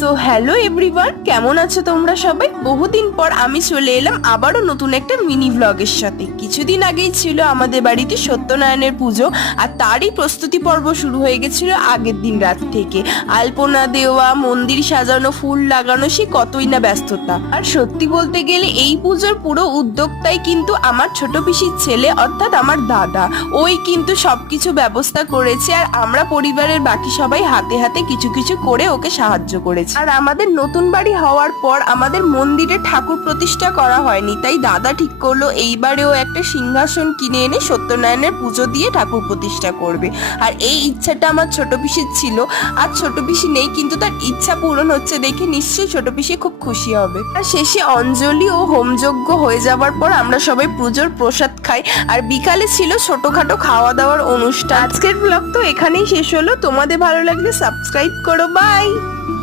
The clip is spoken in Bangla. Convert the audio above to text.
সো হ্যালো এভরিওয়ান কেমন আছো তোমরা সবাই? বহুদিন পর আমি চলে এলাম আবারও নতুন একটা মিনি ভ্লগের সাথে। কিছুদিন আগেই ছিল আমাদের বাড়িতে সত্যনারায়ণের পুজো, আর তারই প্রস্তুতি পর্ব শুরু হয়ে গেছিল আগের দিন রাত থেকে। আলপনা দেওয়া, মন্দির সাজানো, ফুল লাগানো, সে কতই না ব্যস্ততা। আর সত্যি বলতে গেলে এই পুজোর পুরো উদ্যোগটাই কিন্তু আমার ছোট পিসির ছেলে, অর্থাৎ আমার দাদা। ওই কিন্তু সবকিছু ব্যবস্থা করেছে, আর আমরা পরিবারের বাকি সবাই হাতে হাতে কিছু কিছু করে ওকে সাহায্য করেছি। আর আমাদের নতুন বাড়ি হওয়ার পর আমাদের মন্দিরে ঠাকুর প্রতিষ্ঠা করা হয়নি। তাই দাদা ঠিক করল, এইবারেও একটা সিংহাসন কিনে এনে সত্যনারায়ণের পুজো দিয়ে ঠাকুর প্রতিষ্ঠা করবে। আর এই ইচ্ছাটা আমার ছোট পিসির ছিল। আর ছোট পিসি নেই, কিন্তু তার ইচ্ছা পূরণ হচ্ছে দেখে নিশ্চয়ই ছোট পিসি খুব খুশি হবে। আর শেষে অঞ্জলি ও হোমযজ্ঞ হয়ে যাওয়ার পর আমরা সবাই পুজোর প্রসাদ খাই। আর বিকালে ছিল ছোটখাটো খাওয়া দাওয়ার অনুষ্ঠান। আজকের ব্লগ তো এখানেই শেষ হলো। তোমাদের ভালো লাগলে সাবস্ক্রাইব করো। বাই!